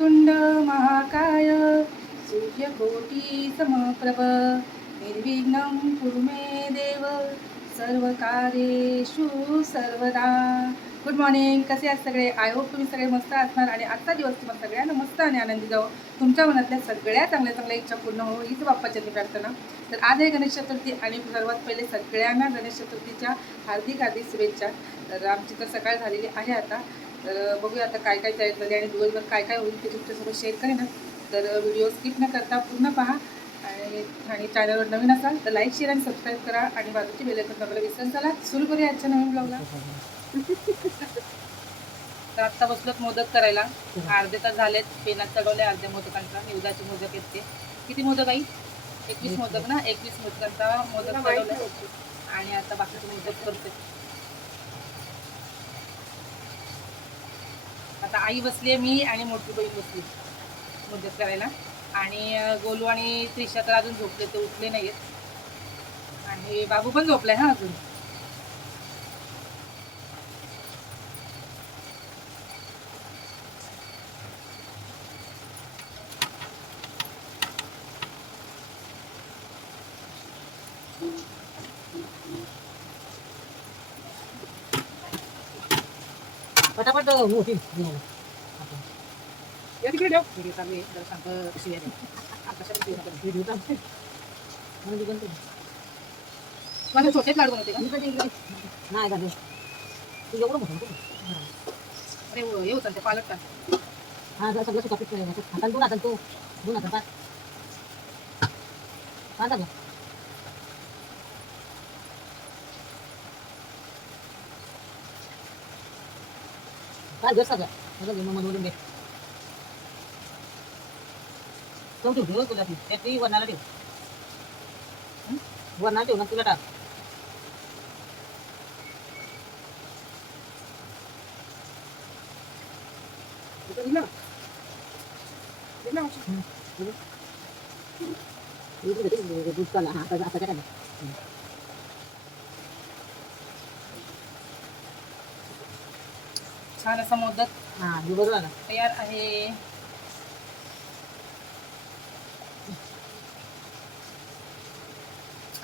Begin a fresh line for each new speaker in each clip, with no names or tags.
वक्रतुंड महाकाय? सूर्यकोटी समप्रभ निर्विघ्न कुरु मे देव सर्व कार्येषु सर्वदा. गुड मॉर्निंग कसे आहात सगळे? आय होप तुम्ही सगळे मस्त असणार आणि आजचा दिवस तुम्हाला सगळ्यांना मस्त आणि आनंदी जावं. तुमच्या मनातल्या सगळ्या चांगल्या चांगल्या इच्छा पूर्ण हो हीच बाप्पाच्या मी प्रार्थना. तर आज आहे गणेश चतुर्थी आणि सर्वात पहिले सगळ्यांना गणेश चतुर्थीच्या हार्दिक हार्दिक शुभेच्छा. तर आमची तर सकाळ झालेली आहे आता. तर बघूया आता काय काय तयारी झाली आणि दिवसभर काय काय होईल ते तुमच्यासोबत शेअर करेन तर व्हिडिओ स्किप न करता पूर्ण पहा. आणि आणि चॅनलवर नवीन असाल तर लाईक शेअर आणि सबस्क्राईब करा. आणि बाजूची बेलायकन दाबायला विसरून चला. सुरू करूया आजच्या नवीन ब्लॉगला तर आत्ता बसलोत मोदक करायला. अर्धे तास झालेत. पेनात चढवले अर्ध्या मोदकांचा. निवदाचे मोदक आहेत ते किती मोदक आई? एकवीस मोदक ना? एकवीस मोदकांचा मोदक चढवले आणि आता बाकीचे मोदक करते आता आई बसली आहे मी आणि मोठी बहीण बसली मदत करायला. आणि गोलू आणि त्रिशा तर अजून झोपले ते उठले नाही आहेत आणि बाबू पण झोपलाय हा अजून.
पटापट होतील
या तिकडे ठेव व्हिडिओ चालू आहे जरा शांत कशी आहे कशाला व्हिडिओ चालू आहे?
व्हिडिओ टाकते म्हणजे बनते
माझे छोटेच लाडू बनवते का
मी कधी इकडे नाही झालं तू एवढं मोठं नको.
अरे हो, येऊ चालते पालक का
हा जर सगळं सुका पीठ हाताने दोन हाताने तो दोन हाताने पाच पाच काय घर सगळं सगळं घेऊन मग बोलून दे तो ठेव ठेव तुला ठेव त्यातली वरणाला ठेव हं? वरणाला ठेव ना तुला टाक
इथं दिलं? दिलं मावशी?
इकडे ठेव, दूध काढलं. हा, आता- आता काय
छान असा मोदक
हा बरोबर
तयार आहे.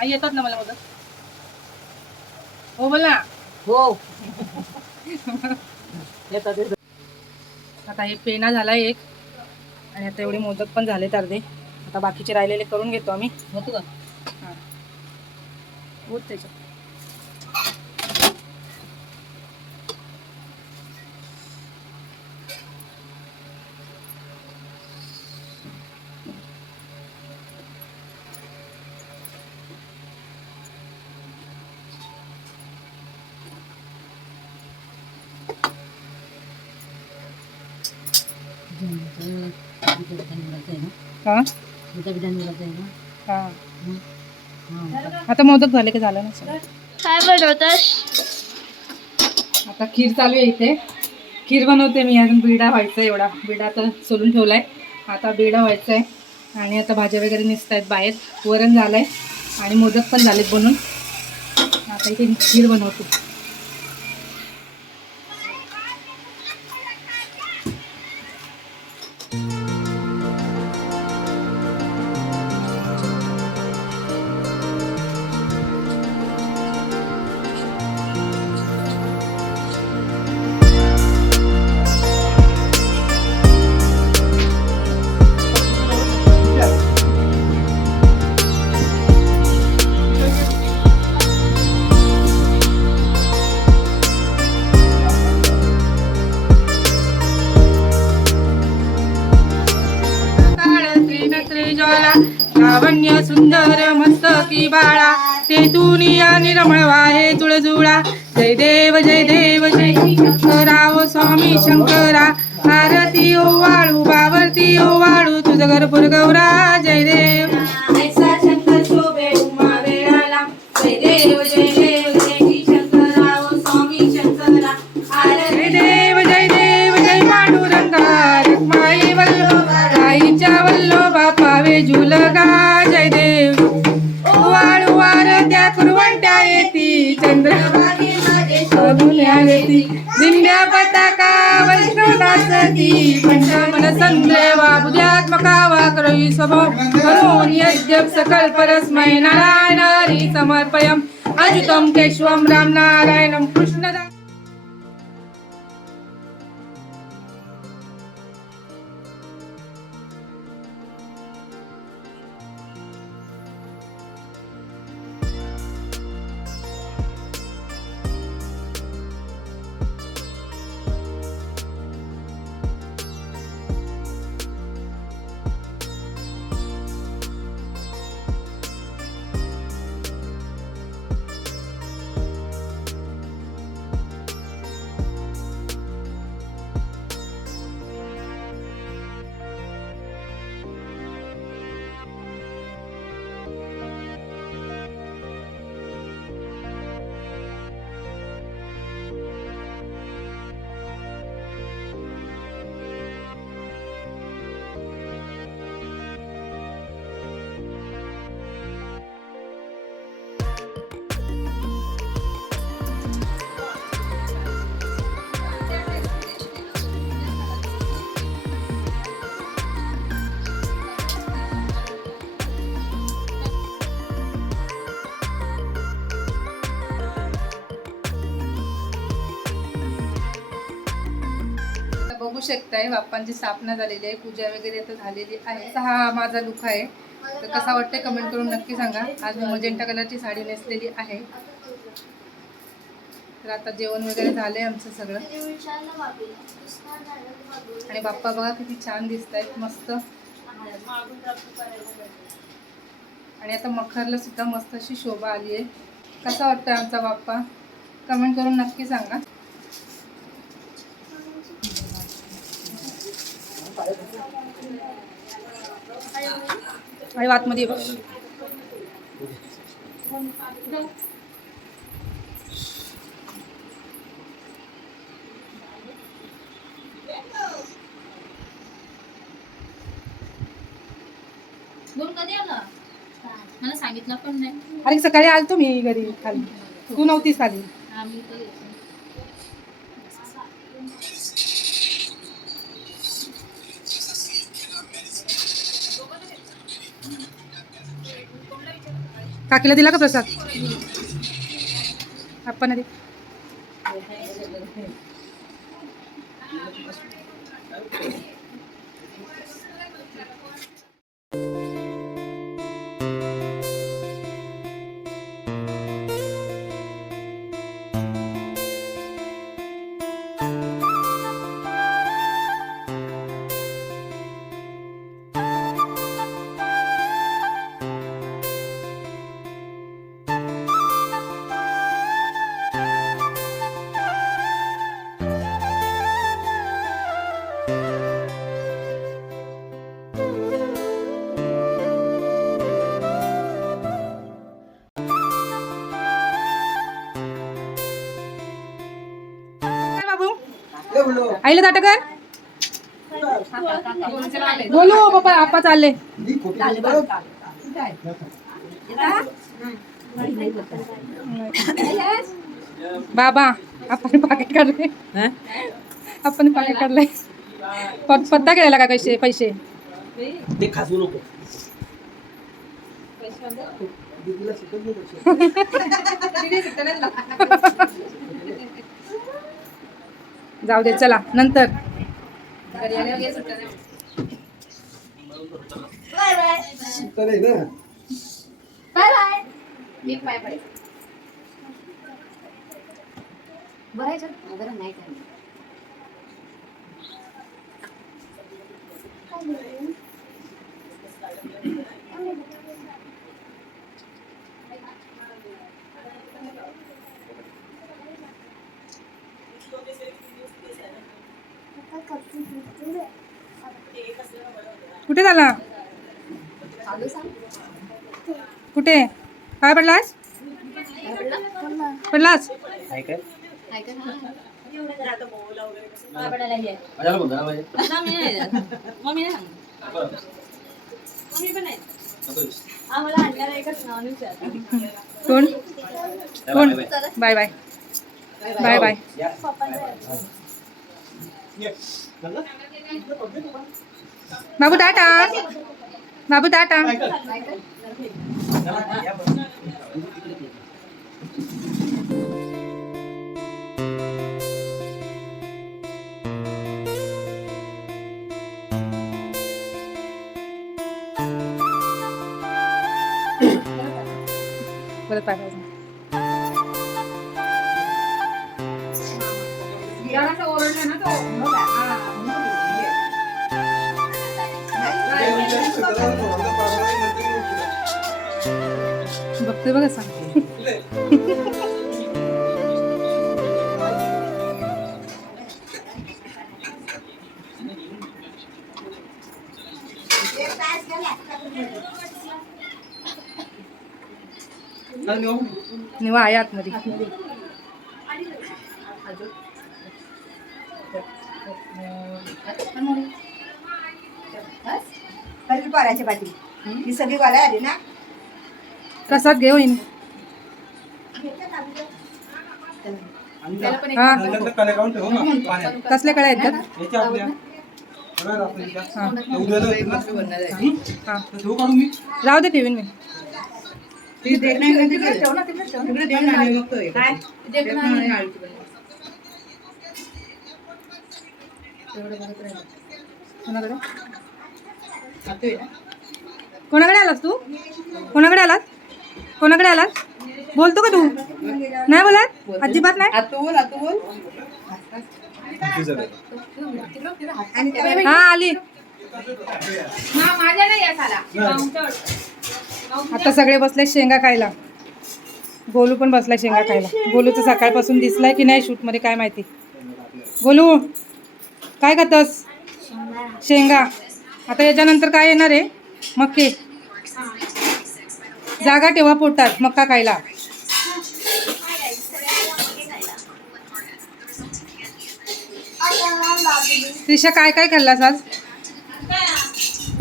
आई येतात ना मला मोदक? हो बोल.
हो. येतात
आता हे पेना झाला एक. आणि आता एवढे मोदक पण झालेत अर्धे. आता बाकीचे राहिलेले करून घेतो आम्ही.
होतो का?
हा. होत त्याच्यात. हा. हा. आता मोदक झाले की झालं ना
काय बनवतोस?
आता खीर चालू आहे इथे. खीर बनवते मी अजून बिडा व्हायचा आहे एवढा. बिडा तर सोलून ठेवला आहे आता बिडा व्हायचा आहे. आणि आता भाज्या वगैरे निसत आहेत बाहेर. वरण झालं आहे आणि मोदक पण झालेत बनून. आता इथे खीर बनवते. लावण्य सुंदर मस्तकी बाळा. ते तुनिया निर्मळ वाहे तुळजुळा जय देव जय देव जय शंकराव स्वामी शंकरा. आरती ओ वाळू बावरती ओ वाळू तुझं घरपूर गौरा. वैष्णवदासती पंचमन संदेवा बुद्ध्यात्मका वा करोई स्वभाव। करून यद्यप सकलपरस्मै नारायणारि समर्पयम्। अच्युतं केशवं रामनारायणं कृष्णदा शकताय. बाप्पांची स्थापना झालेली आहे. पूजा वगैरे तर झालेली आहे. असा हा माझा लुक आहे. तर कसा वाटतंय कमेंट करून नक्की सांगा. आज मी मजेंटा कलरची साडी नेसलेली आहे. तर आता जेवण वगैरे झालंय आमचं सगळं. आणि बाप्पा बघा किती छान दिसत आहेत मस्त. आणि आता मखरला सुद्धा मस्त अशी शोभा आली आहे कसा वाटतंय आमचा बाप्पा? कमेंट करून नक्की सांगा. आणि आतमध्ये बघ.
आला? मला सांगितलं पण नाही.
अरे सकाळी आलतो मी घरी खाली. तू नव्हतीस खाली. काकीला दिला का प्रसाद? आपण आईला ताट कर. बोलू बाबा आपा चालले. बाबा आपण पाकिट काढले. आपण पाकिट काढलंय प- पत्ता केलेला का पैसे पैसे?
ते नको. तशी.
जाऊ दे चला नंतर.
नाही
कुठे झाला? कुठे? काय पडलास? पडलास? कोण? कोण?
Bye bye.
Bye bye. बाबू टाटा बाबू टाटा
या बरं.
परत पाय बघते बघा सांग निवा आहे आतमध्ये
पहिली पोराची पाठी ही सगळी गोळ्या आली ना
प्रसाद घे होईन हा. कसल्या कडे आहेत का हा. हा? राहू दे ठेवीन मी. कोणाकडे? कोणाकडे आलास तू? कोणाकडे आलास? कोणाकडे आलास? बोलतो का तू? नाही बोलत? अजिबात नाही? हा आली. आता सगळे बसले शेंगा खायला. गोलू पण बसलाय शेंगा खायला. गोलू तर सकाळपासून दिसलाय की नाही शूटमध्ये काय माहिती? गोलू काय खातस? शेंगा. आता याच्यानंतर काय येणार आहे? मक्के. जागा ठेवा पोटात मका खायला. त्रिशा काय काय खाल्लास आज?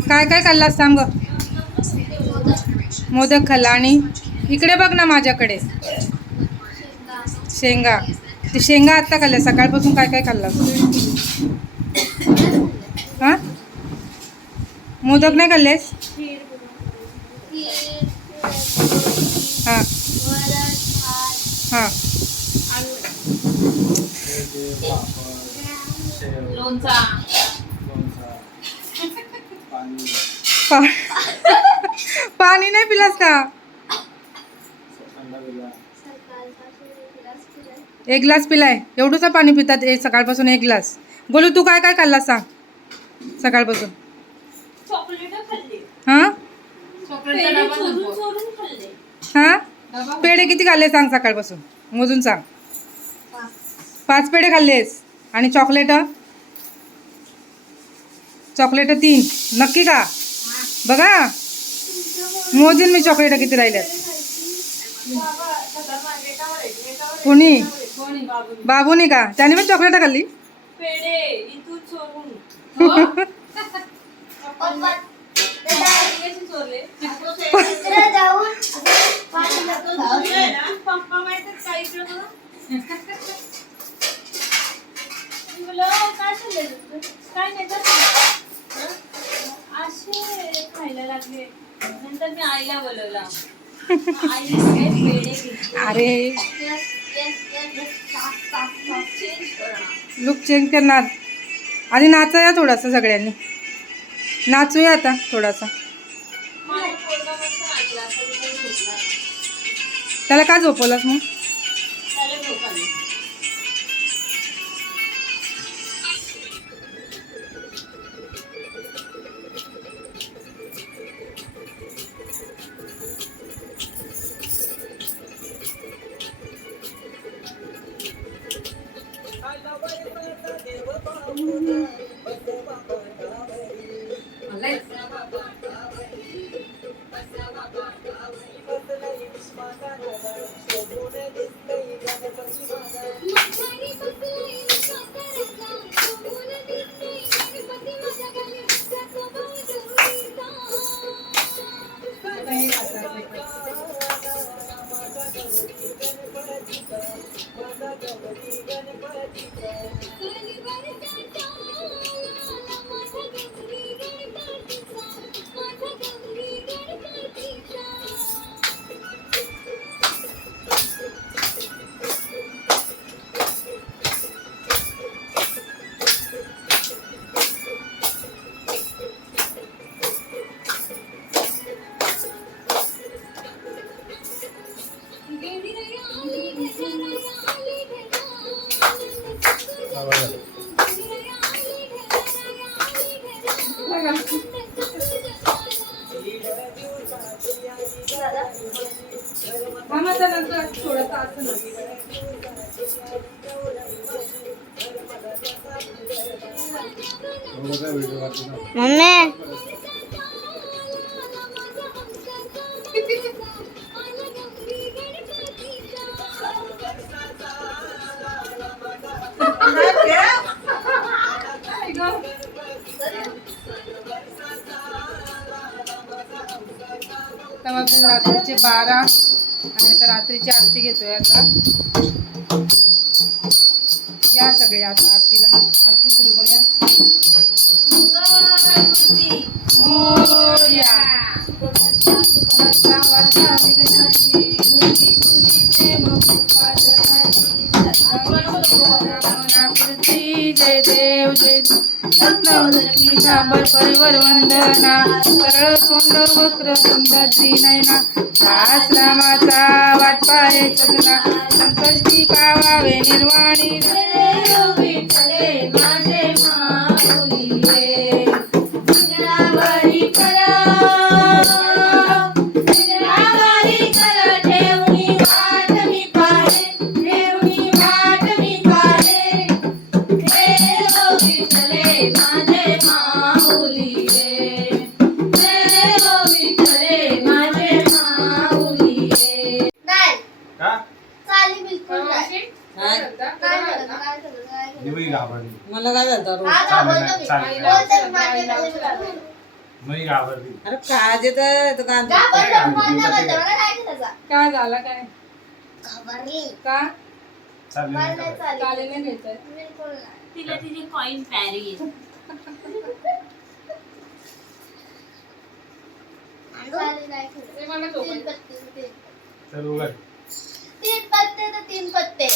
काय काय खाल्लास सांग? मोदक खाल्ला आणि इकडे बघ ना माझ्याकडे. शेंगा. ते शेंगा आत्ता खाल्ल्या सकाळपासून काय काय खाल्लास? हां? मोदक नाही खाल्लेस? हां. हां. पाणी नाही पिलास का? एक ग्लास पिलाय. एवढंच पाणी पितात सकाळपासून एक ग्लास. बोलू तू काय काय खाल्लास सांग? सकाळपासून. हां. हां? पेढे किती खाल्ले सांग सकाळपासून? मोजून सांग. पाच पेढे खाल्लेस. आणि चॉकलेट चॉकलेट तीन. नक्की का? बघा. मोजून मी चॉकलेट किती राहिल्यात. कोणी? बाबूनी. का? त्याने पण चॉकलेट खाल्ली?
खायला लागले नंतर मी आईला बोलवला
अरे. लुक चेंज करणार. आणि नाचाया थोडासा सगळ्यांनी. नाचूया आता थोडासा. त्याला का झोपवलास मग? तर रात्रीचे बारा आणि आता रात्रीची आरती घेतोय आता. या सगळे आता आरतीला. आरती सुरू करूया. जय देव जय परिवर वंदना सरळ सुंदर वक्र सुंदर नयना आश्रमाचा वाट पाहे सजना संकष्टी पावावे निर्वाणी విఠలే మాటే
మా
का
चालेल बिलकुल नाही
काय?
काय झालं? काय झालं? काय झालं?
निवई घाबरली
मला काय झालं रोज
हा घाबरतो मी.
चालेल.
कोणतरी माझ्या नजरेत घाबरतो.
मी घाबरली
अरे काय तर तो काय
घाबरलो, पण नाही म्हणतो. मला काय करायचं?
काय झालं काय
घाबरली.
का
चालेल
मला
नाही
नाही
घाबरली.
चालेल.
चालेल नाही घ्यायचंय
बिलकुल नाही.
तिला तिचे कॉइन पॅरी
चालेल नाही खरं.
ते मला
तीन
झोपायचं.
पत्ते, तीन.
चल उघड
तीन पत्ते तर तीन पत्ते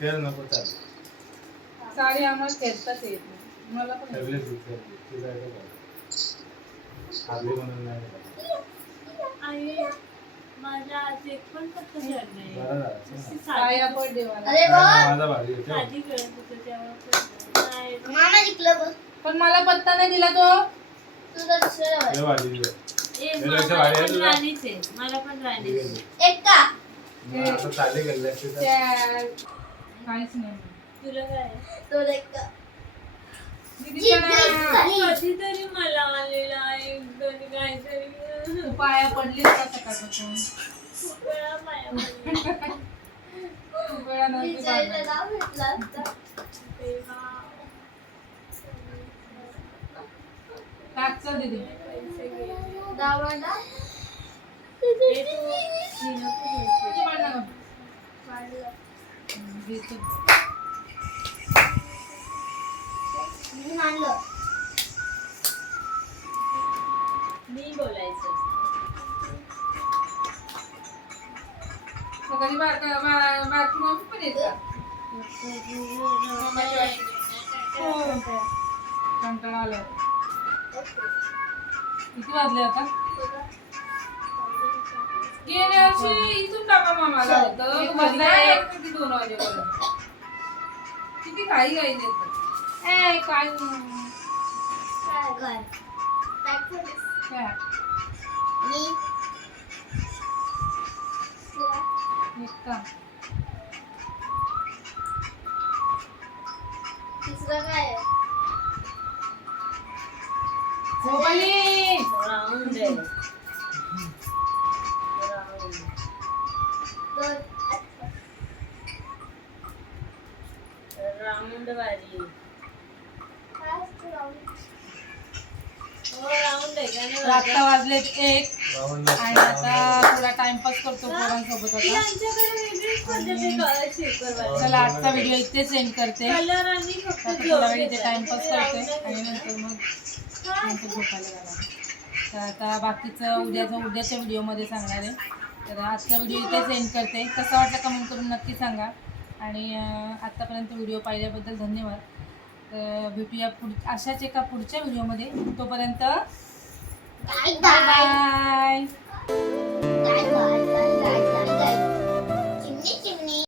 खेळ नको चाल
साडी आम्हाला खेळताच येत नाही मला पण येत
ठेवले तू तुझा हारली म्हणून नाही का?
आई माझ्या आज एक पण पत्ता खेळत नाही
बरं झालं, चल ना.
नाही.
साधी
पाया पड देवाला
अरे वा
माझा भारी येतो
साधी खेळत होतं तेव्हा पण नाही.
मामा जिंकलं बघ
पण मला पत्ता नाही दिला तो
तुझं दुसरं वय.
लय भारी दिलं.
ए,
हे
मला
लक्ष
पण. राणीच आहे मला पण राणीच आहे.
एक का
काहीच नाही.
तुला काय?
तो एक का
दीदीच्या
जीभ जायची झाली.
कधीतरी मला आलेला आहे. कधी काहीतरी.
तू पाया पडलीस का सकाळपासून?
खूप वेळा पाया पडले.
खूप वेळा नव्हती पाडली. दीदी.
पैसे गेले.
मी
बोलायचं
सकाळी बारकी मावशी पण येत कंटाळा आला किती वाजले आता? वर्षी इथून टाका मामाला होतं भरला एक किती दोन वाजेपर्यंत. किती काही काही देत ए काय
काय काय पॅक केलीस?
काय?
मी. तुला
एकटा
तिसरं काय आहे?
राऊंड वाली
आता वाजलेत एक. आणि आता थोडा टाइमपास करतो पोरांसोबत
ती
आता. चला आजचा व्हिडिओ इथे सेंड करते. थोडा वेळ इथे. टाइमपास करते. आणि नंतर मग. नंतर झोपायला जाणार. तर आता बाकीचं उद्याचं उद्याच्या व्हिडिओमध्ये सांगणार आहे. तर आजचा व्हिडिओ इथे सेंड करते. कसा वाटला कमेंट करून नक्की सांगा. आणि आत्तापर्यंत व्हिडिओ पाहिल्याबद्दल धन्यवाद. तर भेटूया पुढ अशाच एका पुढच्या व्हिडिओमध्ये. तोपर्यंत
बाय बाय